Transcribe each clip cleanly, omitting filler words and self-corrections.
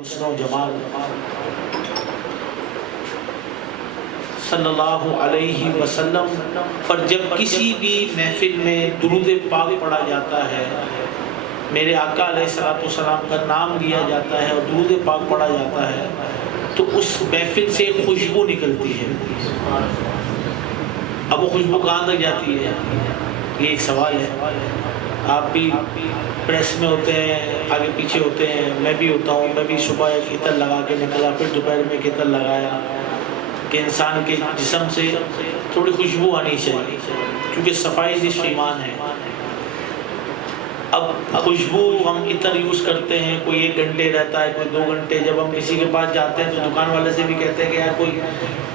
حسن و جمال صلی اللہ علیہ وسلم پر جب کسی بھی محفل میں درود پاک پڑھا جاتا ہے، میرے آقا علیہ الصلوۃ والسلام کا نام لیا جاتا ہے اور درود پاک پڑھا جاتا ہے تو اس محفل سے خوشبو نکلتی ہے۔ اب وہ خوشبو کہاں تک جاتی ہے، یہ ایک سوال ہے۔ آپ بھی پریس میں ہوتے ہیں، آگے پیچھے ہوتے ہیں، میں بھی ہوتا ہوں، میں بھی صبح ایک عطر لگا کے نکلا، پھر دوپہر میں ایک عطر لگایا کہ انسان کے جسم سے تھوڑی خوشبو آنی چاہیے، کیونکہ صفائی نصف ایمان ہے۔ اب خوشبو ہم عطر یوز کرتے ہیں، کوئی 1 گھنٹے رہتا ہے، کوئی 2 گھنٹے۔ جب ہم کسی کے پاس جاتے ہیں تو دکان والے سے بھی کہتے ہیں کہ یار کوئی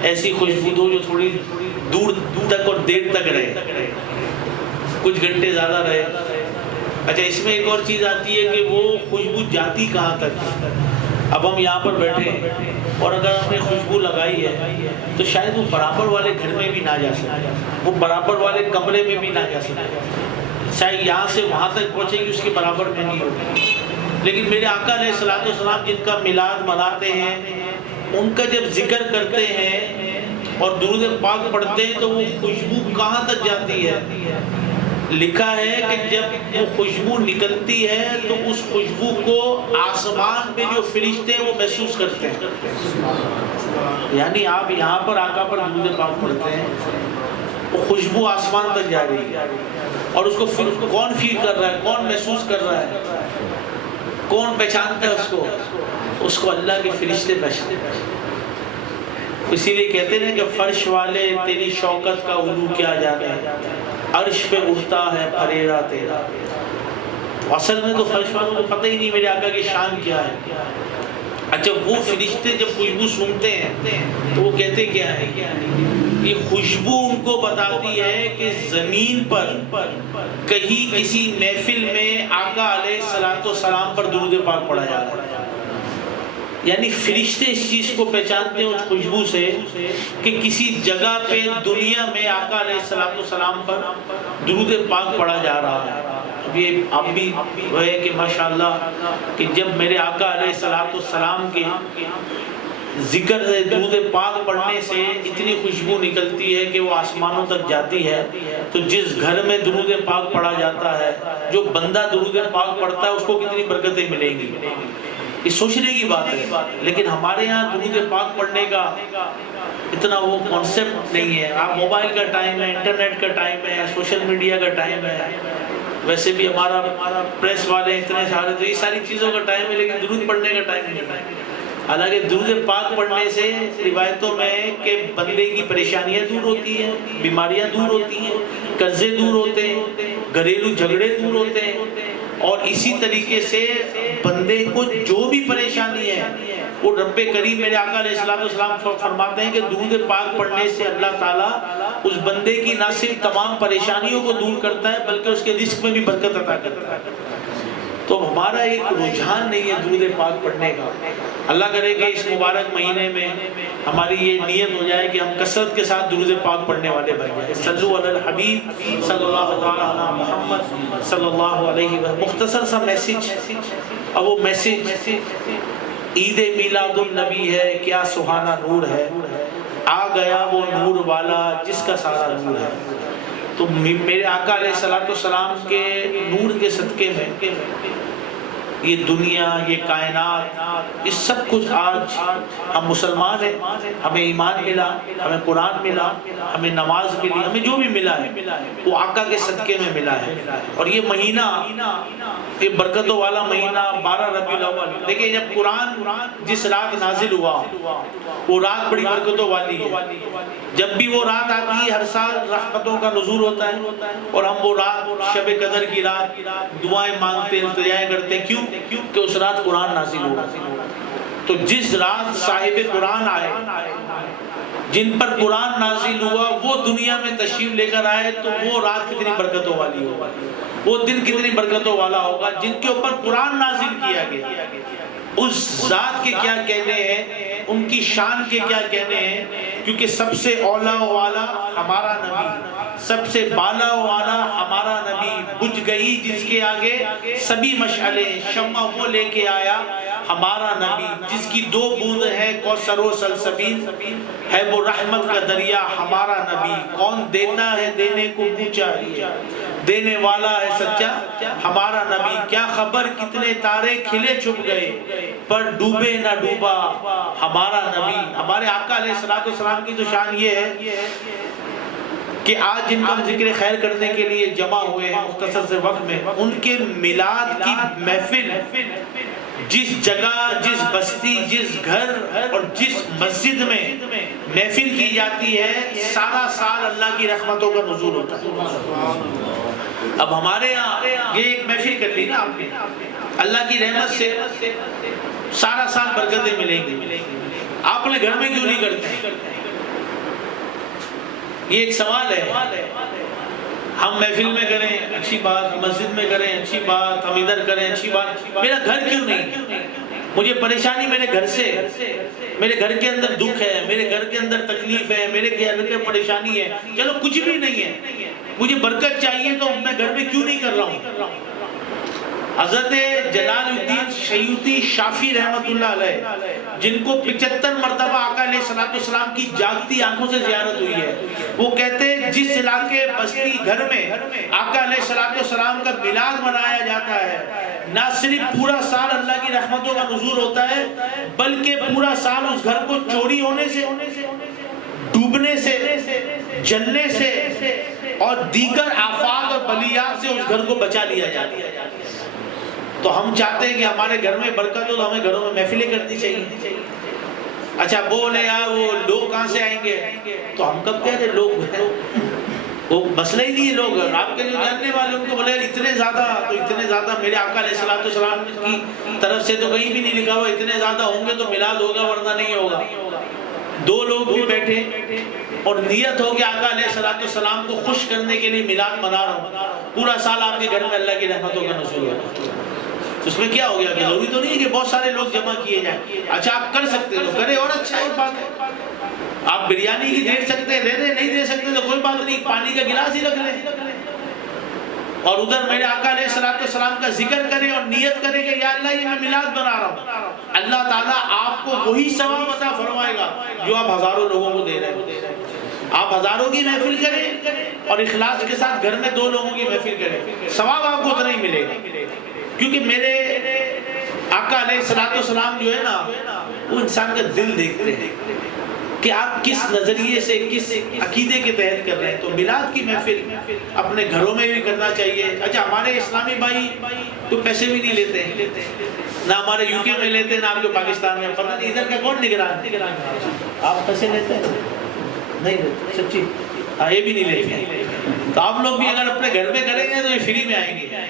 ایسی خوشبو دو جو تھوڑی دور تک اور دیر تک رہے، کچھ گھنٹے زیادہ رہے۔ اچھا، اس میں ایک اور چیز آتی ہے کہ وہ خوشبو جاتی کہاں تک۔ اب ہم یہاں پر بیٹھے اور اگر ہم نے خوشبو لگائی ہے تو شاید وہ برابر والے گھر میں بھی نہ جا سکے، وہ برابر والے کمرے میں بھی نہ جا سکے، شاید یہاں سے وہاں تک پہنچے گی، اس کے برابر میں نہیں ہوگی۔ لیکن میرے آقا علیہ الصلوۃ والسلام جن کا میلاد مناتے ہیں، ان کا جب ذکر کرتے ہیں اور درود پاک پڑھتے ہیں تو وہ خوشبو کہاں تک جاتی ہے۔ لکھا ہے کہ جب وہ خوشبو نکلتی ہے تو اس خوشبو کو آسمان میں جو فرشتے ہیں وہ محسوس کرتے ہیں۔ یعنی آپ یہاں پر آقا پر درود پاک پڑھتے ہیں، وہ خوشبو آسمان تک جا رہی ہے، اور اس کو کون فیل کر رہا ہے، کون محسوس کر رہا ہے، کون پہچانتا ہے اس کو اللہ کے فرشتے پہچانتے ہیں۔ اسی لیے کہتے ہیں کہ فرش والے تیری شوکت کا علو کیا جانے، عرش پہ اٹھتا ہے پریرا تیرا۔ اصل میں تو فرش والوں کو پتہ ہی نہیں میرے آقا کی شان کیا ہے۔ اچھا، وہ فرشتے جب خوشبو سنتے ہیں تو وہ کہتے کیا ہے، یہ خوشبو ان کو بتاتی ہے کہ زمین پر کہیں کسی محفل میں آقا علیہ الصلوۃ والسلام پر درود پاک پڑھا جا رہا ہے۔ یعنی فرشتے اس چیز کو پہچانتے ہیں اس خوشبو سے کہ کسی جگہ پہ دنیا میں آقا علیہ الصلوۃ والسلام پر درود پاک پڑھا جا رہا ہے۔ اب یہ آپ بھی وہ ہے کہ ماشاءاللہ کہ جب میرے آقا علیہ الصلوۃ والسلام کے ذکر سے، درود پاک پڑھنے سے اتنی خوشبو نکلتی ہے کہ وہ آسمانوں تک جاتی ہے، تو جس گھر میں درود پاک پڑھا جاتا ہے، جو بندہ درود پاک پڑھتا ہے اس کو کتنی برکتیں ملیں گی، یہ سوچنے کی بات ہے۔ لیکن ہمارے یہاں درود پاک پڑھنے کا اتنا وہ کانسیپٹ نہیں ہے۔ آپ موبائل کا ٹائم ہے، انٹرنیٹ کا ٹائم ہے، سوشل میڈیا کا ٹائم ہے، ویسے بھی ہمارا پریس والے اتنے سارے، تو یہ ساری چیزوں کا ٹائم ہے، لیکن درود پڑھنے کا ٹائم نہیں ہے۔ حالانکہ درود پاک پڑھنے سے روایتوں میں ہے کہ بندے کی پریشانیاں دور ہوتی ہیں، بیماریاں دور ہوتی ہیں، قرضے دور ہوتے ہیں، گھریلو جھگڑے دور ہوتے ہیں، اور اسی طریقے سے بندے کو جو بھی پریشانی ہے وہ رب کریم میرے آقا علیہ السلام فرماتے ہیں کہ درود پاک پڑھنے سے اللہ تعالیٰ اس بندے کی نہ صرف تمام پریشانیوں کو دور کرتا ہے بلکہ اس کے رزق میں بھی برکت عطا کرتا ہے۔ تو ہمارا ایک رجحان نہیں ہے درود پاک پڑھنے کا۔ اللہ کرے کہ اس مبارک مہینے میں ہماری یہ نیت ہو جائے کہ ہم کثرت کے ساتھ درود پاک پڑھنے والے بن جائیں۔ صلو علی الحبیب صلی اللہ علیہ محمد صلی اللہ علیہ وسلم۔ مختصر سا میسج، اب وہ میسج عید میلاد النبی ہے، کیا سہانا نور ہے، آ گیا وہ نور والا جس کا سارا نور ہے۔ تو میرے آقا علیہ الصلوۃ والسلام کے نور کے صدقے میں یہ دنیا، یہ کائنات، یہ سب کچھ آج ہم مسلمان ہیں، ہمیں ایمان ملا، ہمیں قرآن ملا، ہمیں نماز ملی، ہمیں جو بھی ملا ہے وہ آقا کے صدقے میں ملا ہے۔ اور یہ مہینہ، یہ برکتوں والا مہینہ 12 ربیع الاول، دیکھیں جب قرآن جس رات نازل ہوا وہ رات بڑی برکتوں والی ہے۔ جب بھی وہ رات آتی ہے ہر سال رحمتوں کا نزول ہوتا ہے، اور ہم وہ رات شب قدر کی رات دعائیں مانگتے ہیں، التجائیں کرتے ہیں، کیوں کہ اس رات قرآن نازل ہوا۔ تو جس رات صاحب قرآن آئے، جن پر قرآن نازل ہوا، وہ دنیا میں تشریف لے کر آئے، تو وہ رات کتنی برکتوں والی ہوگا، وہ دن کتنی برکتوں والا ہوگا جن کے اوپر قرآن نازل کیا گیا۔ اس ذات کے کیا کہنے ہیں، ان کی شان کے کیا کہنے ہیں، کیونکہ سب سے اولا والا ہمارا نبی، سب سے بالا والا ہمارا نبی، بجھ گئی جس کے آگے سبھی مشعلیں، شمع وہ لے کے آیا ہمارا نبی، جس کی 2 بوند ہے کوثر و سلسبیل، ہے وہ رحمت کا دریا ہمارا نبی، کون دیتا ہے دینے کو منہ چاہیے، دینے والا ہے سچا ہمارا نبی، کیا خبر کتنے تارے کھلے چھپ گئے پر ڈوبے نہ ڈوبا ہمارا نبی۔ ہمارے آقا علیہ السلام کی تو شان یہ ہے کہ آج جن کا ہم ذکر خیر کرنے کے لیے جمع ہوئے ہیں مختصر سے وقت میں، ان کے میلاد کی محفل جس جگہ، جس بستی، جس گھر اور جس مسجد میں محفل کی جاتی ہے، سارا سال اللہ کی رحمتوں کا نزول ہوتا ہے۔ اب ہمارے یہاں یہ ایک محفل کر لی نا آپ نے، اللہ کی رحمت سے سارا سال برکتیں ملیں گی، آپ اپنے گھر میں کیوں نہیں کرتے؟ یہ ایک سوال ہے۔ ہم محفل میں کریں اچھی بات، مسجد میں کریں اچھی بات، ہم ادھر کریں اچھی بات، میرا گھر کیوں نہیں؟ مجھے پریشانی میرے گھر سے، میرے گھر کے اندر دکھ ہے، میرے گھر کے اندر تکلیف ہے، میرے گھر کے پریشانی ہے، چلو کچھ بھی نہیں ہے، مجھے برکت چاہیے تو میں گھر میں کیوں نہیں کر رہا ہوں؟ حضرت جلال الدین سیوطی شافی رحمت اللہ علیہ، جن کو 75 مرتبہ آقا علیہ السلام کی جاگتی آنکھوں سے زیارت ہوئی ہے، وہ کہتے ہیں جس علاقے بستی گھر میں آقا علیہ السلام کا میلاد منایا جاتا ہے، نہ صرف پورا سال اللہ کی رحمتوں کا نزول ہوتا ہے، بلکہ پورا سال اس گھر کو چوری ہونے سے، ڈوبنے سے، جلنے سے اور دیگر آفات اور بلیات سے اس گھر کو بچا لیا جاتا ہے۔ تو ہم چاہتے ہیں کہ ہمارے گھر میں برکت ہو تو ہمیں گھروں میں محفلیں کرنی چاہیے۔ اچھا بولے یار وہ لوگ کہاں سے آئیں گے، تو ہم کب کہہ رہے لوگ ہیں، وہ مسئلہ ہی نہیں ہے لوگ، آپ کے جو جاننے والے ان کو بولے اتنے زیادہ، تو اتنے زیادہ میرے آقا علیہ السلام کی طرف سے تو کہیں بھی نہیں لکھا ہوا اتنے زیادہ ہوں گے تو میلاد ہوگا ورنہ نہیں ہوگا۔ 2 لوگ بھی بیٹھے اور نیت ہو کہ آقا علیہ السلام کو خوش کرنے کے لیے میلاد منا رہا ہوں، پورا سال آپ کے گھر میں اللہ کی رحمتوں کا نزول ہوگا، اس میں کیا ہو گیا کہ ضروری تو نہیں ہے کہ بہت سارے لوگ جمع کیے جائیں۔ اچھا آپ کر سکتے ہو، کرے اور اچھا ایک بات ہے، آپ بریانی کی دے سکتے ہیں، دے نہیں دے سکتے تو کوئی بات نہیں، پانی کا گلاس ہی رکھ لیں اور ادھر میرے آقا علیہ السلام کا ذکر کریں اور نیت کریں کہ یا اللہ یہ میں میلاد بنا رہا ہوں، اللہ تعالیٰ آپ کو وہی ثواب عطا فرمائے گا جو آپ ہزاروں لوگوں کو دے رہے ہیں۔ آپ ہزاروں کی محفل کریں اور اخلاص کے ساتھ گھر میں 2 لوگوں کی محفل کریں، ثواب آپ کو اتنا ہی ملے گا، کیونکہ میرے آقا علیہ السلام جو ہے نا وہ انسان کا دل دیکھتے ہیں کہ آپ کس نظریے سے، کس عقیدے کے تحت کر رہے ہیں۔ تو میلاد کی محفل اپنے گھروں میں بھی کرنا چاہیے۔ اچھا ہمارے اسلامی بھائی تو پیسے بھی نہیں لیتے ہیں، نہ ہمارے یو کے میں لیتے ہیں نہ آپ کے پاکستان میں، پتہ نہیں ادھر کا کون نگران ہے، آپ پیسے لیتے ہیں؟ نہیں لیتے، سچی یہ بھی نہیں لیتے۔ تو آپ لوگ بھی اگر اپنے گھر میں کریں گے تو یہ فری میں آئیں گے،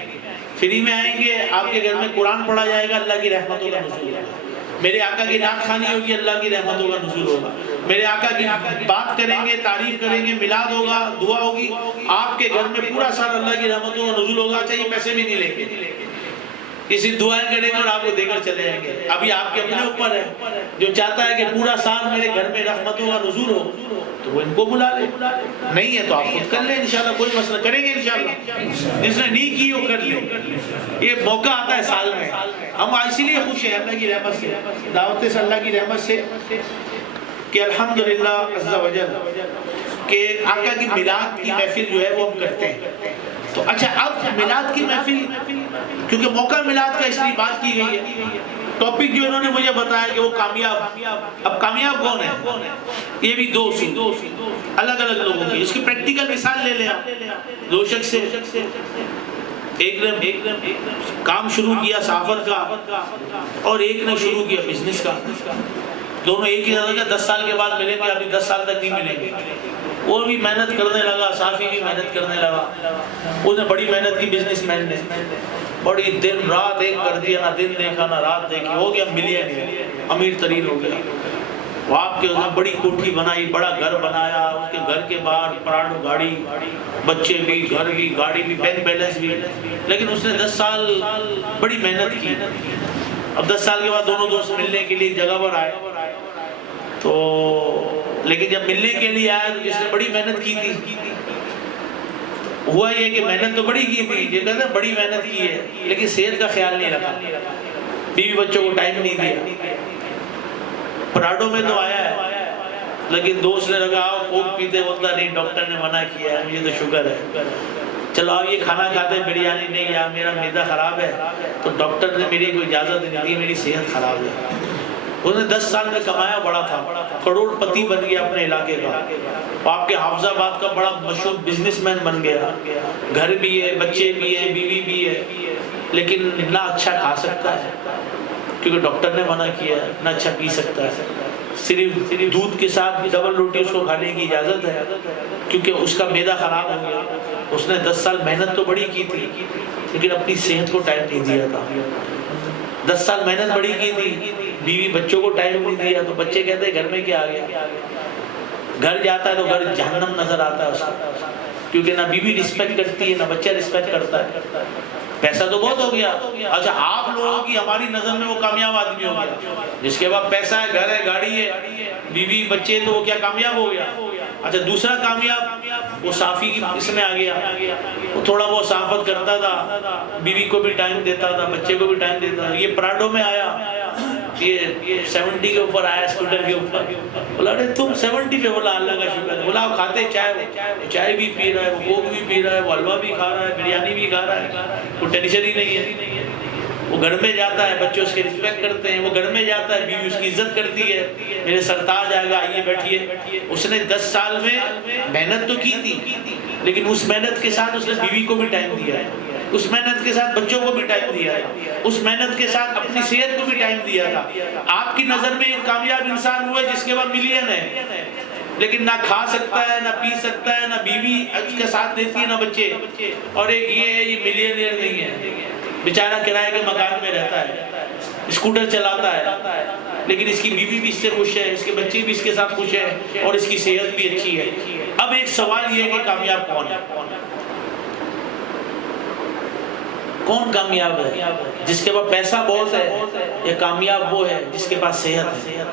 فری میں آئیں گے، آپ کے گھر میں قرآن پڑھا جائے گا، اللہ کی رحمتوں کا نزول ہوگا، میرے آقا کی نعت خوانی ہوگی، اللہ کی رحمتوں کا نزول ہوگا، میرے آقا کی بات کریں گے، تعریف کریں گے، میلاد ہوگا، دعا ہوگی، آپ کے گھر میں پورا سال اللہ کی رحمتوں کا نزول ہوگا۔ چاہیے پیسے بھی نہیں لیں گے، کسی دعائیں کریں گے اور آپ کو دے کر چلے جائیں گے۔ ابھی آپ کے اپنے اوپر ہے، جو چاہتا ہے کہ پورا سال میرے گھر میں رحمتوں کا نزول ہو تو وہ ان کو بلا لے، نہیں ہے تو آپ خود کر لیں انشاءاللہ، کوئی مسئلہ، کریں گے انشاءاللہ، جس نے نہیں کی وہ کر لے، یہ موقع آتا ہے سال میں، ہم اسی لیے خوش ہیں اللہ کی رحمت سے، دعوت سے، اللہ کی رحمت سے کہ الحمدللہ عز و جل کہ آقا کی میلاد کی محفل جو ہے وہ ہم کرتے ہیں۔ تو اچھا اب میلاد کی محفل، کیونکہ موقع میلاد کا اس لیے بات کی گئی ہے، ٹاپک جو انہوں نے مجھے بتایا کہ وہ کامیاب، اب کامیاب کون ہے؟ یہ بھی 2 الگ الگ لوگوں کی، اس کی پریکٹیکل مثال لے لیں آپ، 2 شخص سے، ایک نے کام شروع کیا صحافت کا اور ایک نے شروع کیا بزنس کا، دونوں ایک ہی طرح کا 10 سال کے بعد ملیں گے، ابھی 10 سال تک نہیں ملیں گے۔ وہ بھی محنت کرنے لگا، صحافی بھی محنت کرنے لگا، اس نے بڑی محنت کی، بزنس مین نے بڑی دن رات ایک کر دیا، نہ دن دیکھا نہ رات دیکھی، ہو گیا ملین، امیر ترین ہو گیا۔ وہ آپ کے بڑی کوٹھی بنائی، بڑا گھر بنایا، اس کے گھر کے باہر پراڈو گاڑی، بچے بھی، گھر بھی، گاڑی بھی، بینک بیلنس بھی، لیکن اس نے 10 سال بڑی محنت کی۔ اب 10 سال کے بعد دونوں دوست ملنے کے لیے جگہ پر آئے، تو لیکن جب ملنے کے لیے آیا تو جس نے بڑی محنت کی تھی، ہوا یہ کہ محنت تو بڑی کی تھی، یہ کہتے ہیں بڑی محنت کی ہے لیکن صحت کا خیال نہیں رکھا، بیوی بچوں کو ٹائم نہیں دیا. پراڈو میں تو آیا ہے لیکن دوست نے لگا آؤ کوک پیتے, بولتا نہیں ڈاکٹر نے منع کیا ہے, مجھے تو شوگر ہے. چلو آپ یہ کھانا کھاتے ہیں بریانی, نہیں یار میرا معدہ خراب ہے, تو ڈاکٹر نے میری کوئی اجازت نہیں دی, میری صحت خراب ہے. انہوں نے 10 سال میں کمایا بڑا تھا, کروڑ پتی بن گیا اپنے علاقے کا, آپ کے حافظ آباد کا بڑا مشہور بزنس مین بن گیا, گھر بھی ہے, بچے بھی ہیں, بیوی بھی ہے, لیکن نہ اچھا کھا سکتا ہے کیونکہ ڈاکٹر نے منع کیا ہے, نہ اچھا پی سکتا ہے, صرف دودھ کے ساتھ ڈبل روٹی اس کو کھانے کی اجازت ہے کیونکہ اس کا معدہ خراب ہو گیا. اس نے 10 سال محنت تو بڑی کی تھی لیکن اپنی صحت کو ٹائم نہیں دیا تھا. 10 سال محنت بڑی کی تھی, بیوی بچوں کو ٹائم نہیں دیا, تو بچے کہتے ہیں گھر میں کیا آ گیا. گھر جاتا ہے تو گھر جہنم نظر آتا ہے اس کو, کیونکہ نہ بیوی رسپیکٹ کرتی ہے نہ بچہ رسپیکٹ کرتا ہے. پیسہ تو بہت ہو گیا. اچھا آپ لوگوں کی ہماری نظر میں وہ کامیاب آدمی ہو گیا جس کے پاس پیسہ ہے, گھر ہے, گاڑی ہے, بیوی بچے, تو وہ کیا کامیاب ہو گیا. اچھا دوسرا کامیاب وہ صافی کی اس میں آ گیا, وہ تھوڑا بہت صافت کرتا تھا, بیوی کو بھی ٹائم دیتا تھا, بچے کو بھی ٹائم دیتا تھا. یہ پراڈو میں آیا, یہ 70 کے اوپر آیا اسکوٹر کے اوپر, بولا ارے تم 70 پہ, بولا اللہ کا شکر ہے. بولا آپ کھاتے چائے بھی پی رہا ہے, وہ کوک بھی پی رہا ہے, وہ حلوہ بھی کھا رہا ہے, بریانی بھی کھا رہا ہے, کوئی ٹینشن ہی نہیں ہے. وہ گھر میں جاتا ہے, بچے اس کے رسپیکٹ کرتے ہیں, وہ گھر میں جاتا ہے, بیوی اس کی عزت کرتی ہے, میرے سرتاج آئے گا آئیے بیٹھیے. اس نے 10 سال میں محنت تو کی تھی لیکن اس محنت کے ساتھ اس نے بیوی کو بھی ٹائم دیا ہے, اس محنت کے ساتھ بچوں کو بھی ٹائم دیا تھا, اس محنت کے ساتھ اپنی صحت کو بھی ٹائم دیا تھا. آپ کی نظر میں ایک کامیاب انسان ہوا ہے جس کے بعد ملین ہے لیکن نہ کھا سکتا ہے, نہ پی سکتا ہے, نہ بیوی اس کے ساتھ دیتی ہے, نہ بچے. اور ایک یہ ہے, یہ ملینئر نہیں ہے, بیچارہ کرائے کے مکان میں رہتا ہے, اسکوٹر چلاتا ہے, لیکن اس کی بیوی بھی اس سے خوش ہے, اس کے بچے بھی اس کے ساتھ خوش ہیں اور اس کی صحت بھی اچھی ہے. اب ایک سوال یہ ہے کہ کامیاب کون ہے؟ کون کامیاب ہے؟ جس کے پاس پیسہ بہت ہے, یا کامیاب وہ ہے جس کے پاس صحت ہے,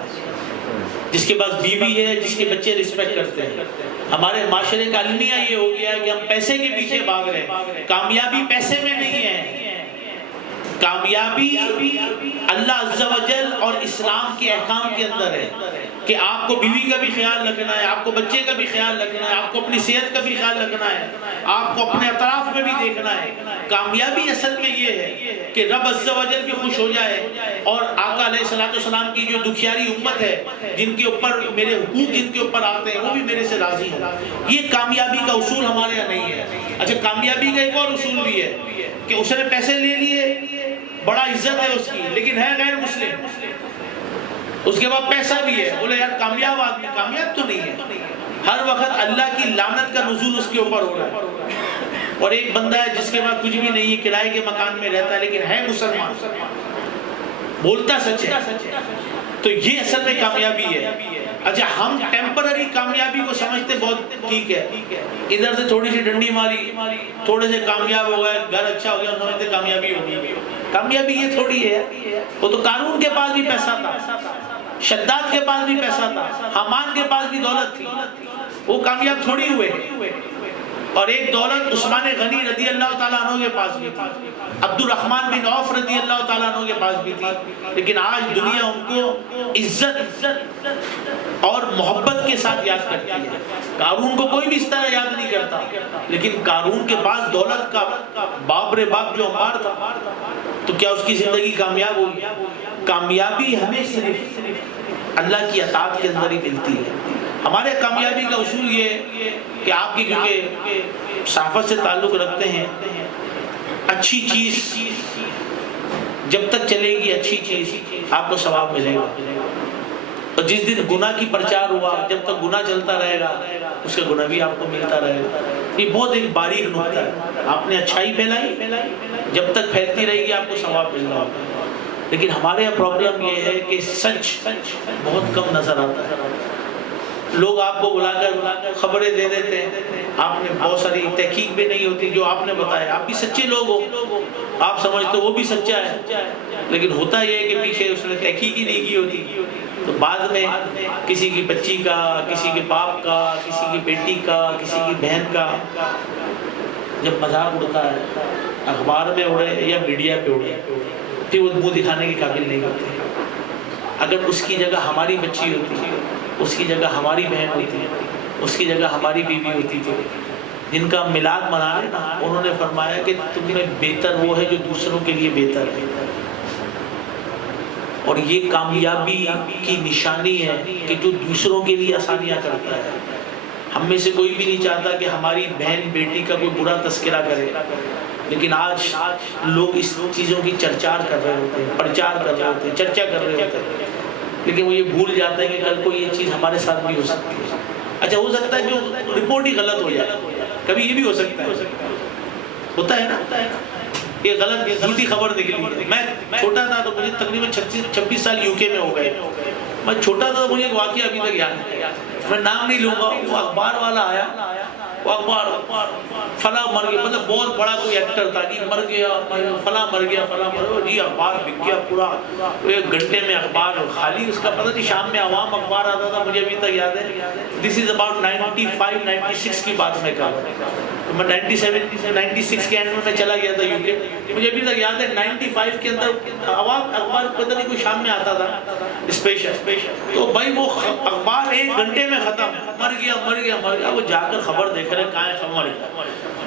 جس کے پاس بیوی ہے, جس کے بچے رسپیکٹ کرتے ہیں. ہمارے معاشرے کا المیہ یہ ہو گیا ہے کہ ہم پیسے کے پیچھے بھاگ رہے ہیں. کامیابی پیسے میں نہیں ہے, کامیابی اللہ عز و جل اور اسلام کے احکام کے اندر ہے کہ آپ کو بیوی کا بھی خیال رکھنا ہے, آپ کو بچے کا بھی خیال رکھنا ہے, آپ کو اپنی صحت کا بھی خیال رکھنا ہے, آپ کو اپنے اطراف میں بھی دیکھنا ہے. کامیابی اصل میں یہ ہے کہ رب عز و جل بھی خوش ہو جائے اور آقا علیہ السلام کی جو دکھیاری امت ہے, جن کے اوپر میرے حقوق جن کے اوپر آتے ہیں, وہ بھی میرے سے راضی ہوں. یہ کامیابی کا اصول ہمارے یہاں نہیں ہے. اچھا کامیابی کا ایک اور اصول بھی ہے کہ اس نے پیسے لے لیے, بڑا عزت ہے اس کی, لیکن ہے غیر مسلم, اس کے بعد پیسہ بھی ہے, بولے یار کامیاب آدمی. کامیاب تو نہیں ہے, ہر وقت اللہ کی لعنت کا نزول اس کے اوپر ہو رہا ہے. اور ایک بندہ ہے جس کے بعد کچھ بھی نہیں ہے, کرائے کے مکان میں رہتا ہے لیکن ہے مسلمان, بولتا سچ ہے, تو یہ اصل میں کامیابی ہے. اچھا ہم ٹیمپرری کامیابی کو سمجھتے بہت ٹھیک ہے, ادھر سے تھوڑی سی ڈنڈی ماری, تھوڑے سے کامیاب ہو گئے, گھر اچھا ہو گیا, سمجھتے کامیابی ہوگی. کامیابی یہ تھوڑی ہے. وہ تو قارون کے پاس بھی پیسہ تھا, شداد کے پاس بھی پیسہ تھا, حامان کے پاس بھی دولت تھی, وہ کامیاب تھوڑی ہوئے. اور ایک دولت عثمان غنی رضی اللہ تعالیٰ عنہ کے پاس بھی تھی, عبد الرحمن بن عوف رضی اللہ تعالیٰ عنہ کے پاس بھی تھی, لیکن آج دنیا ان کو عزت اور محبت کے ساتھ یاد کرتی ہے. قارون کو کوئی بھی اس طرح یاد نہیں کرتا, لیکن قارون کے پاس دولت کا باپ رے باپ جو انبار تھا, تو کیا اس کی زندگی کامیاب ہوگی؟ کامیابی ہمیں صرف اللہ کی اطاعت کے اندر ہی ملتی ہے. ہمارے کامیابی کا اصول یہ کہ آپ کی کیونکہ صحافت سے تعلق رکھتے ہیں, اچھی چیز جب تک چلے گی, اچھی چیز آپ کو ثواب ملے گا. اور جس دن گناہ کی پرچار ہوا, جب تک گناہ چلتا رہے گا اس کا گناہ بھی آپ کو ملتا رہے گا. یہ بہت ایک باریک نقطہ ہے. آپ نے اچھائی پھیلائی, جب تک پھیلتی رہے گی آپ کو ثواب مل رہا ہوگا. لیکن ہمارے یہاں پرابلم یہ ہے کہ سچ بہت کم نظر آتا ہے. لوگ آپ کو بلا کر خبریں دے دیتے ہیں, آپ نے بہت ساری تحقیق بھی نہیں ہوتی, جو آپ نے بتایا. آپ بھی سچے لوگ ہو, آپ سمجھتے وہ بھی سچا ہے, لیکن ہوتا یہ ہے کہ پیچھے اس نے تحقیق ہی نہیں کی ہوتی. تو بعد میں کسی کی بچی کا, کسی کے باپ کا, کسی کی بیٹی کا, کسی کی بہن کا جب مذاق اڑتا ہے, اخبار میں اڑے یا میڈیا پہ اڑے, پھر وہ منہ دکھانے کے قابل نہیں ہوتے. اگر اس کی جگہ ہماری بچی ہوتی، اس کی جگہ ہماری بہن ہوتی، اس کی جگہ ہماری بیوی ہوتی تھی، جن کا میلاد منا رہے نا، انہوں نے فرمایا کہ تم میں بہتر وہ ہے جو دوسروں کے لیے بہتر ہے. اور یہ کامیابی کی نشانی ہے کہ جو دوسروں کے لیے آسانیاں کرتا ہے. ہم میں سے کوئی بھی نہیں چاہتا کہ ہماری بہن بیٹی کا کوئی برا تذکرہ کرے، لیکن آج لوگ اس چیزوں کی چرچار کر رہے ہوتے ہیں، پرچار کر رہے ہوتے ہیں، چرچا کر رہے ہوتے ہیں، لیکن وہ یہ بھول جاتے ہیں کہ کل کو یہ چیز ہمارے ساتھ بھی ہو سکتی ہے. اچھا ہو سکتا ہے جو رپورٹ ہی غلط ہو جائے، کبھی یہ بھی ہو سکتا ہے، ہوتا ہے نا، یہ غلط جھوٹی خبر نکلی ہے. میں چھوٹا تھا تو مجھے تقریباً 26 سال یو کے میں ہو گئے. میں چھوٹا تھا تو مجھے ایک واقعہ ابھی تک یاد ہے، میں نام نہیں لوں گا. وہ اخبار والا آیا، وہ اخبار فلاں مر گیا، مطلب بہت بڑا کوئی ایکٹر تھا، جی مر گیا، فلاں مر گیا، فلاں مر گیا، جی اخبار بک گیا پورا. 1 گھنٹے میں اخبار خالی. اس کا پتہ نہیں شام میں عوام اخبار آتا تھا، مجھے ابھی تک یاد ہے. دس از اباؤٹ 95-96 کی بات میں کہا. میں 96 کے اینڈ میں چلا گیا تھا یو کے. مجھے ابھی تک یاد ہے 95 کے اندر عوام اخبار پتہ نہیں کوئی شام میں آتا تھا اسپیشل. تو بھائی وہ اخبار 1 گھنٹے میں ختم، مر گیا مر گیا مر گیا. وہ جا کر خبر دیکھ رہے کہاں ہے خبر،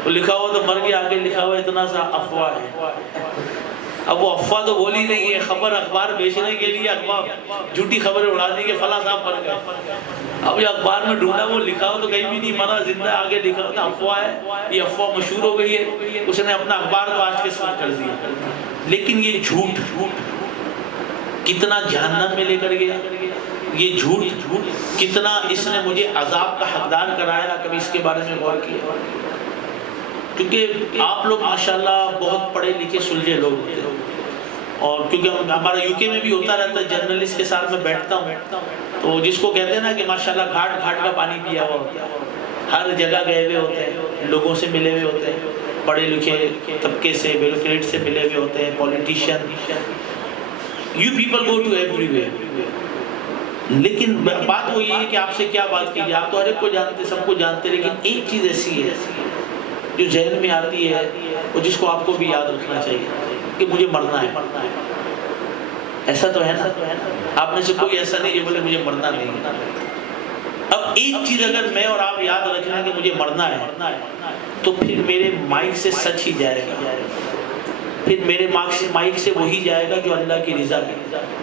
وہ لکھا ہوا تو مر گیا، آگے لکھا ہوا اتنا سا افواہ ہے. اب وہ افواہ تو بولی نہیں ہے، خبر اخبار بیچنے کے لیے اخبار جھوٹی خبریں اڑا دی کہ فلاں صاحب مر گئے. اب یہ اخبار میں ڈھونڈا، وہ لکھا ہو تو کہیں بھی نہیں مرا، زندہ. آگے لکھا ہوتا افواہ ہے، یہ افواہ مشہور ہو گئی ہے، اس نے اپنا اخبار کو آج کے ساتھ کر دیا. لیکن یہ جھوٹ کتنا جہنم میں لے کر گیا، یہ جھوٹ کتنا اس نے مجھے عذاب کا حقدار کرایا. کبھی اس کے بارے میں غور کیا؟ کیونکہ آپ لوگ ماشاءاللہ بہت پڑھے لکھے سلجھے لوگ ہوتے ہیں، اور کیونکہ ہمارا یو کے میں بھی ہوتا رہتا ہے، جرنلسٹ کے ساتھ میں بیٹھتا ہوں، تو جس کو کہتے ہیں نا کہ ماشاءاللہ گھاٹ گھاٹ کا پانی پیا ہوا ہوتا ہے، ہر جگہ گئے ہوئے ہوتے ہیں، لوگوں سے ملے ہوئے ہوتے ہیں، پڑھے لکھے طبقے سے، بیوروکریٹ سے ملے ہوئے ہوتے ہیں، politician. You people go to everywhere. لیکن بات وہ یہ ہے کہ آپ سے کیا بات کیجیے، آپ تو ہر ایک کو جانتے، سب کو جانتے، لیکن ایک چیز ایسی ہے جو ذہن میں آتی ہے اور جس کو آپ کو بھی یاد رکھنا چاہیے کہ مجھے مرنا ہے. ایسا تو ہے نا، آپ میں سے کوئی ایسا نہیں جو بولے مجھے مرنا نہیں ہے. اب ایک چیز اگر میں اور آپ یاد رکھنا کہ مجھے مرنا ہے، تو پھر میرے مائک سے سچ ہی جائے گا، پھر میرے مائک سے وہی جائے گا جو اللہ کی رضا ہے.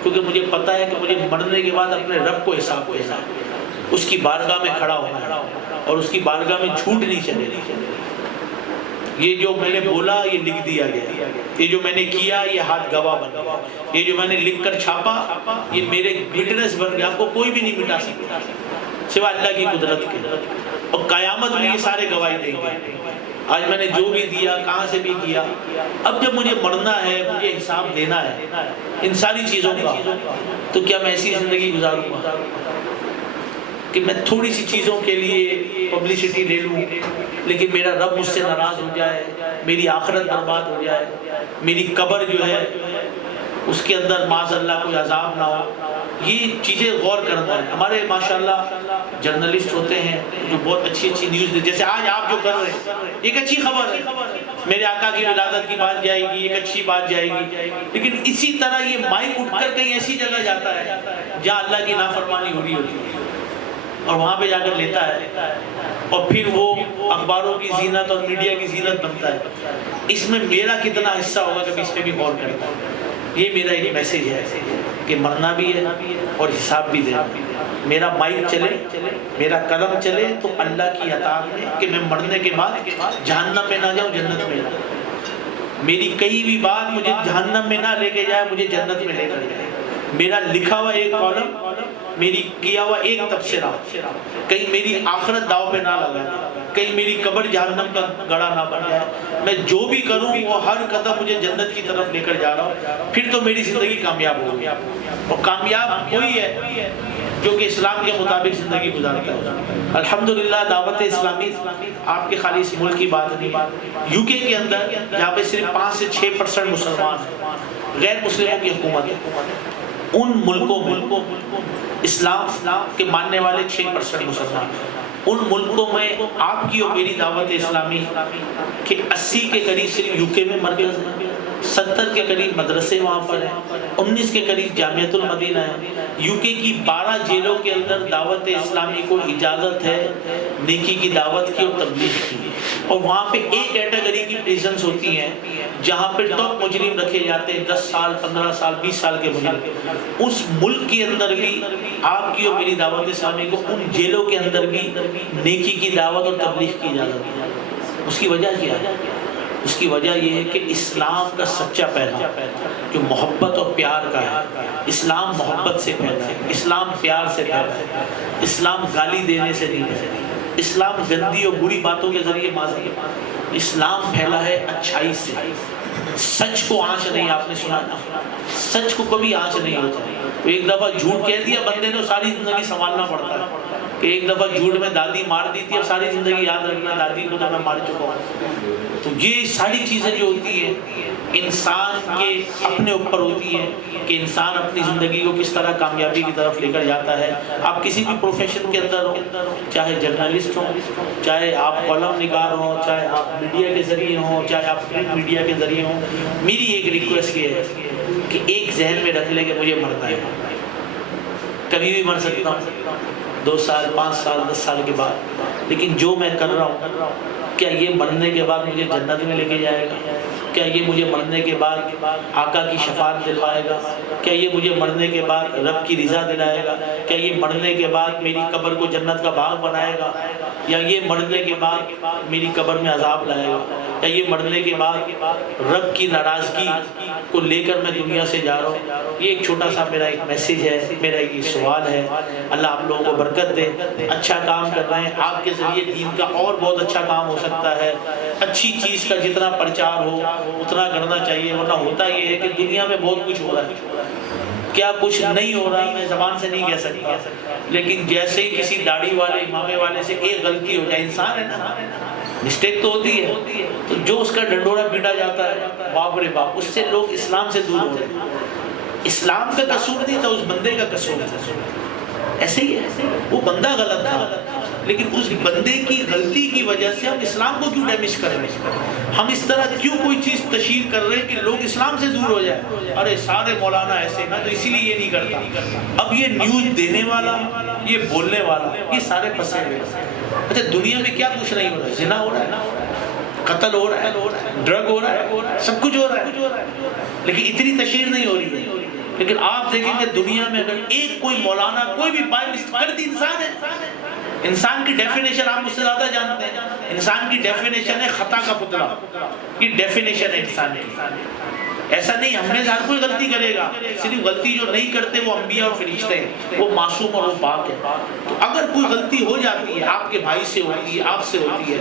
کیونکہ مجھے پتہ ہے کہ مجھے مرنے کے بعد اپنے رب کو حساب دینا ہے، اس کی بارگاہ میں کھڑا ہونا ہے، اور اس کی بارگاہ میں جھوٹ نہیں چلے گا. یہ جو میں نے بولا یہ لکھ دیا گیا، یہ جو میں نے کیا یہ ہاتھ گواہ بن گیا، یہ جو میں نے لکھ کر چھاپا یہ میرے وٹنس بن گیا. آپ کو کوئی بھی نہیں مٹا سکتا سوائے اللہ کی قدرت کے، اور قیامت میں یہ سارے گواہی دیں گے. آج میں نے جو بھی دیا، کہاں سے بھی کیا، اب جب مجھے مرنا ہے، مجھے حساب دینا ہے ان ساری چیزوں کا، تو کیا میں ایسی زندگی گزاروں گا کہ میں تھوڑی سی چیزوں کے لیے پبلسٹی لے لوں، لیکن میرا رب مجھ سے ناراض ہو جائے، میری آخرت برباد ہو جائے، میری قبر جو ہے اس کے اندر معاذ اللہ کوئی عذاب نہ ہو. یہ چیزیں غور کرنا ہے. ہمارے ماشاءاللہ جرنلسٹ ہوتے ہیں جو بہت اچھی اچھی نیوز دے، جیسے آج آپ جو کر رہے ہیں ایک اچھی خبر ہے، میرے آقا کی ولادت کی بات جائے گی، ایک اچھی بات جائے گی. لیکن اسی طرح یہ مائک اٹھ کر کہیں ایسی جگہ جاتا ہے جہاں اللہ کی نافرمانی ہو رہی ہوتی ہے، اور وہاں پہ جا کر لیتا ہے، اور پھر وہ اخباروں کی زینت اور میڈیا کی زینت بنتا ہے. اس میں میرا کتنا حصہ ہوگا کبھی اس پہ بھی غور کرتا ہے. یہ میرا ایک میسیج ہے کہ مرنا بھی ہے اور حساب بھی دینا. میرا مائک چلے، میرا قلم چلے تو اللہ کی اطاعت میں، کہ میں مرنے کے بعد جہنم میں نہ جاؤں، جنت میں جاؤں. میری کئی بھی بات مجھے جہنم میں نہ لے کے جائے، مجھے جنت میں لے کر جائے. میرا لکھا ہوا ایک کالم، میری کیا ہوا ایک تبصرہ کہیں میری آخرت داؤ پہ نہ لگا جائے، کہیں میری قبر جہنم کا گڑھا نہ بن جائے. میں جو بھی کروں وہ ہر قدم مجھے جنت کی طرف لے کر جا رہا ہوں، پھر تو میری زندگی کامیاب ہوگی. اور کامیاب وہی ہے جو کہ اسلام کے مطابق زندگی گزارتا ہے. الحمدللہ دعوت اسلامی آپ کے خالی اس ملک کی بات نہیں، یو کے کے اندر جہاں پہ صرف 5 سے 6% مسلمان ہیں، غیر مسلموں کی حکومت ہے، ان ملکوں میں اسلام کے ماننے والے 6% مسلمان ہیں. ان ملکوں میں آپ کی اور میری دعوت اسلامی کہ 80 کے قریب صرف یو کے میں مرکز ہیں، 70 کے قریب مدرسے وہاں پر ہیں، 19 کے قریب جامعۃ المدینہ ہے۔ UK کی 12 جیلوں کے اندر دعوت اسلامی کو اجازت ہے نیکی کی دعوت کی اور تبلیغ کی، اور وہاں پہ ایک کیٹیگری کی پریزنز ہوتی ہیں جہاں پہ ٹاپ مجرم رکھے جاتے ہیں، 10 سال 15 سال 20 سال کے مجرم۔ اس ملک کے اندر بھی آپ کی اور میری دعوت اسلامی کو ان جیلوں کے اندر بھی نیکی کی دعوت اور تبلیغ کی اجازت ہے۔ اس کی وجہ کیا ہے؟ اس کی وجہ یہ ہے کہ اسلام کا سچا پیغام جو محبت اور پیار کا ہے، اسلام محبت سے پھیلا ہے، اسلام پیار سے پھیلا ہے، اسلام گالی دینے سے نہیں ہے، اسلام گندی اور بری باتوں کے ذریعے ماضی ہے، اسلام پھیلا ہے اچھائی سے۔ سچ کو آنچ نہیں، آپ نے سنا نا، سچ کو کبھی آنچ نہیں ہوتا۔ ایک دفعہ جھوٹ کہہ دیا بندے نے، ساری زندگی سنبھالنا پڑتا ہے کہ ایک دفعہ جھوٹ میں دادی مار دی تھی، اب ساری زندگی یاد رکھنا دادی کو تو میں مار چکا ہوں۔ تو یہ ساری چیزیں جو ہوتی ہیں انسان کے اپنے اوپر ہوتی ہیں کہ انسان اپنی زندگی کو کس طرح کامیابی کی طرف لے کر جاتا ہے۔ آپ کسی بھی پروفیشن کے اندر ہوں، چاہے جرنلسٹ ہوں، چاہے آپ کالم نگار ہوں، چاہے آپ میڈیا کے ذریعے ہوں، چاہے آپ پرنٹ میڈیا کے ذریعے ہوں، میری ایک ریکویسٹ یہ ہے کہ ایک ذہن میں رکھ لیں کہ مجھے مرنا ہے، کبھی بھی مر سکتا ہوں، 2 سال 5 سال 10 سال کے بعد، لیکن جو میں کر رہا ہوں کیا یہ مرنے کے بعد مجھے جنت میں لے کے جائے گا؟ کیا یہ مجھے مرنے کے بعد آقا کی شفاعت دلوائے گا؟ کیا یہ مجھے مرنے کے بعد رب کی رضا دلائے گا؟ کیا یہ مرنے کے بعد میری قبر کو جنت کا باغ بنائے گا؟ یا یہ مرنے کے بعد میری قبر میں عذاب لائے گا؟ یا یہ مرنے کے بعد رب کی ناراضگی کو لے کر میں دنیا سے جا رہا ہوں؟ یہ ایک چھوٹا سا میرا ایک میسیج ہے، میرا ایک سوال ہے۔ اللہ آپ لوگوں کو برکت دے، اچھا کام کر رہے ہیں، آپ کے ذریعے دین کا اور بہت اچھا کام ہو سکتا ہے۔ اچھی چیز کا جتنا پرچار ہو اتنا کرنا چاہیے، ورنہ ہوتا یہ ہے کہ دنیا میں بہت کچھ ہو رہا ہے، کیا کچھ نہیں ہو رہا میں زبان سے نہیں کہہ سکتا، لیکن جیسے ہی کسی داڑھی والے امامے والے سے ایک غلطی ہو جائے، انسان ہے نا، مسٹیک تو ہوتی ہے، تو جو اس کا ڈنڈورا پیٹا جاتا ہے، باپ رے باپ، اس سے لوگ اسلام سے دور ہو رہے ہیں۔ اسلام کا قصور نہیں تھا، اس بندے کا قصور تھا۔ ایسے ہی ہے، وہ بندہ غلط تھا، لیکن اس بندے کی غلطی کی وجہ سے ہم اسلام کو کیوں ڈیمیج کر رہے ہیں؟ ہم اس طرح کیوں کوئی چیز تشہیر کر رہے ہیں کہ لوگ اسلام سے دور ہو جائے؟ ارے سارے مولانا ایسے، میں تو اسی لیے یہ نہیں کرتا۔ اب یہ نیوز دینے والا، یہ بولنے والا، یہ سارے پھنسے ہوئے۔ اچھا دنیا میں کیا کچھ نہیں ہو رہا ہے؟ زنا ہو رہا ہے، قتل ہو رہا ہے، ڈرگ ہو رہا ہے، سب کچھ ہو رہا ہے، لیکن اتنی تشہیر نہیں ہو رہی ہے۔ لیکن آپ دیکھیں کہ دنیا میں اگر ایک کوئی مولانا کوئی بھی غلطی، انسان ہے، انسان کی ڈیفینیشن آپ مجھ سے زیادہ جانتے ہیں، انسان کی ڈیفینیشن ہے خطا کا پتلا، یہ ڈیفینیشن ہے انسان کی۔ ایسا نہیں ہم میں سے ہر کوئی غلطی کرے گا، صرف غلطی جو نہیں کرتے وہ انبیاء اور فرشتے ہیں، وہ معصوم اور وہ پاک ہے۔ تو اگر کوئی غلطی ہو جاتی ہے، آپ کے بھائی سے ہوتی ہے، آپ سے ہوتی ہے،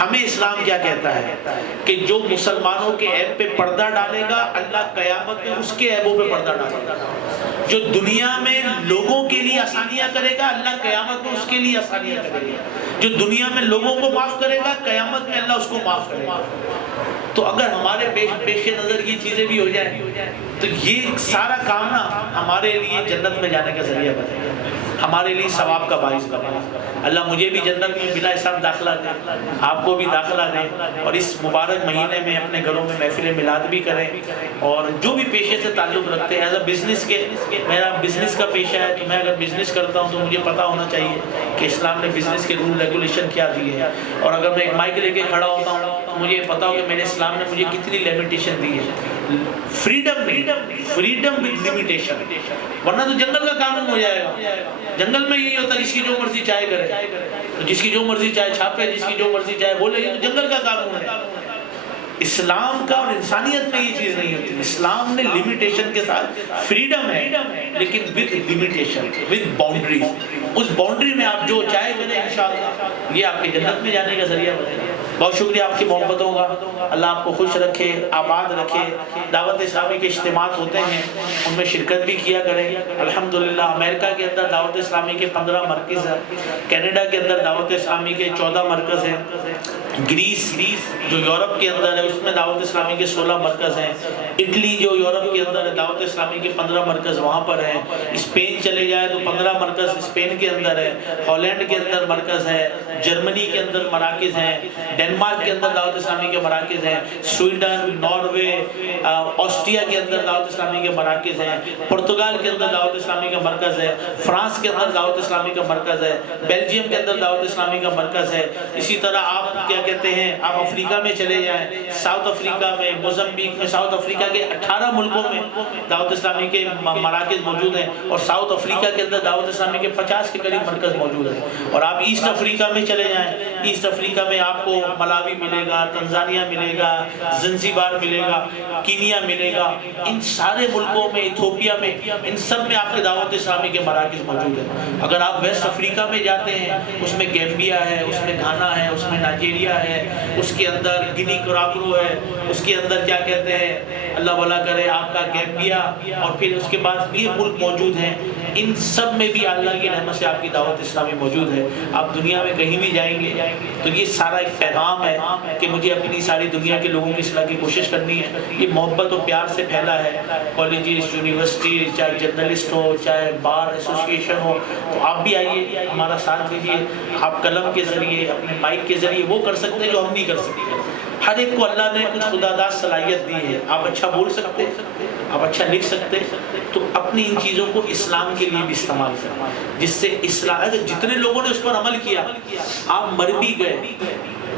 ہمیں اسلام کیا کہتا ہے کہ جو مسلمانوں کے عیب پہ پردہ ڈالے گا، اللہ قیامت میں اس کے عیبوں پہ پردہ ڈالے گا۔ جو دنیا میں لوگوں کے لیے آسانیاں کرے گا، اللہ قیامت میں اس کے لیے آسانیاں کرے گا۔ جو دنیا میں لوگوں کو معاف کرے گا، قیامت میں اللہ اس کو معاف کرے گا۔ تو اگر ہمارے پیش نظر یہ چیزیں بھی ہو جائیں تو یہ سارا کام نا ہمارے لیے جنت میں جانے کا ذریعہ بنے گا، ہمارے لیے ثواب کا باعث بنے گا۔ اللہ مجھے بھی جنت میں بلا حساب داخلہ دے، آپ کو بھی داخلہ دے، اور اس مبارک مہینے میں اپنے گھروں میں محفل میلاد بھی کریں، اور جو بھی پیشے سے تعلق رکھتے ہیں، ایز اے بزنس کے، میرا بزنس کا پیشہ ہے، تو میں اگر بزنس کرتا ہوں تو مجھے پتہ ہونا چاہیے کہ اسلام نے بزنس کے رول ریگولیشن کیا دیے ہیں، اور اگر میں ایک مائک لے کے کھڑا ہوتا ہوں تو مجھے پتہ ہو کہ میرے اسلام نے مجھے کتنی لیمیٹیشن دی ہے۔ فریڈم ود لمیٹیشن، ورنہ تو جنگل کا قانون ہو جائے گا۔ جنگل میں یہی ہوتا ہے، جس کی جو مرضی چاہے کرے، جس کی جو مرضی چاہے چھاپے، جس کی جو مرضی چاہے بولے، یہ تو جنگل کا قانون ہے۔ اسلام کا اور انسانیت میں یہ چیز نہیں ہوتی۔ اسلام نے لمیٹیشن کے ساتھ، فریڈم ہے لیکن ود لمیٹیشن، ود باؤنڈری، اس باؤنڈری میں آپ جو چاہے کریں، انشاءاللہ یہ آپ کے جنت میں جانے کا ذریعہ بنے گا۔ بہت شکریہ آپ کی محبتوں کا، اللہ آپ کو خوش رکھے، آباد رکھے۔ دعوت اسلامی کے اجتماعات ہوتے ہیں، ان میں شرکت بھی کیا کریں۔ الحمدللہ امریکہ کے اندر دعوت اسلامی کے 15 مرکز ہیں، کینیڈا کے اندر دعوت اسلامی کے 14 مرکز ہیں، گریس جو یورپ کے اندر ہے اس میں دعوت اسلامی کے 16 مرکز ہیں، اٹلی جو یورپ کے اندر ہے، دعوت اسلامی کے 15 مرکز وہاں پر ہیں۔ اسپین چلے جائے تو 15 مرکز اسپین کے اندر ہے، ہالینڈ کے اندر مرکز ہے، جرمنی کے اندر مراکز ہیں، ڈنمارک کے اندر دعوت اسلامی کے مراکز ہیں، سویڈن، ناروے، آسٹریا کے اندر دعوت اسلامی کے مراکز ہیں، پرتگال کے اندر دعوت اسلامی کا مرکز ہے، فرانس کے اندر دعوت اسلامی کا مرکز ہے، بیلجیم کے اندر دعوت اسلامی کا مرکز ہے۔ اسی طرح آپ کیا کہتے ہیں، آپ افریقہ میں چلے جائیں، ساؤتھ افریقہ میں، موزمبیق میں، ساؤتھ افریقہ کے 18 ملکوں میں دعوت اسلامی کے مراکز موجود ہیں، اور ساؤتھ افریقہ کے اندر دعوت اسلامی کے 50 کے قریب مرکز موجود ہیں۔ اور آپ ایسٹ افریقہ میں چلے جائیں، ایسٹ افریقہ میں آپ کو ملاوی ملے گا، تنزانیہ ملے گا، زنزیبار ملے گا، کینیا ملے گا۔ ان سارے ملکوں میں، ایتھوپیا میں، ان سب میں آپ کے دعوت اسلامی کے مراکز موجود ہیں۔ اگر آپ ویسٹ افریقہ میں جاتے ہیں، اس میں گیمبیا ہے، اس میں گھانا ہے، اس میں نائجیریا ہے، اس کے اندر گنی کراکرو ہے، اس کے اندر کیا کہتے ہیں، اللہ بھلا کرے آپ کا گیمبیا، اور پھر اس کے بعد یہ ملک موجود ہیں۔ ان سب میں بھی اللہ کی رحمت سے آپ کی دعوت اسلامی موجود ہے۔ آپ دنیا میں کہیں بھی جائیں گے تو یہ سارا ایک پیغام ہے کہ مجھے اپنی ساری دنیا کے لوگوں کی اصلاح کی کوشش کرنی ہے۔ یہ محبت و پیار سے پھیلا ہے، کالجز، یونیورسٹی، چاہے جرنلسٹ ہو، چاہے بار ایسوسیشن ہو، تو آپ بھی آئیے، ہمارا ساتھ دیجیے۔ آپ قلم کے ذریعے، اپنے مائک کے ذریعے وہ کر سکتے ہیں جو ہم نہیں کر سکتے۔ ہر ایک کو اللہ نے کچھ خداداد صلاحیت دی ہے۔ آپ اچھا بول سکتے، آپ اچھا لکھ سکتے، تو اپنی ان چیزوں کو اسلام کے لیے بھی استعمال کریں، جس سے اسلام، جتنے لوگوں نے اس پر عمل کیا، آپ مر بھی گئے،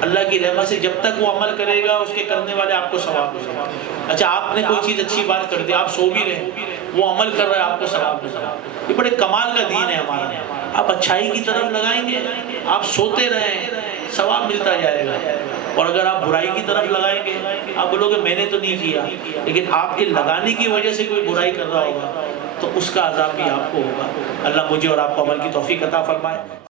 اللہ کی رحمت سے جب تک وہ عمل کرے گا اس کے کرنے والے آپ کو ثواب ملے گا۔ اچھا آپ نے کوئی چیز اچھی بات کر دی، آپ سو بھی رہے، وہ عمل کر رہا ہے، آپ کو ثواب ملے گا۔ یہ بڑے کمال کا دین ہے ہمارا۔ آپ اچھائی کی طرف لگائیں گے، آپ سوتے رہیں، ثواب ملتا جائے گا۔ اور اگر آپ برائی کی طرف لگائیں گے، آپ بولو گے میں نے تو نہیں کیا، لیکن آپ کے لگانے کی وجہ سے کوئی برائی کر رہا ہوگا تو اس کا عذاب بھی آپ کو ہوگا۔ اللہ مجھے اور آپ کو عمل کی توفیق عطا فرمائے۔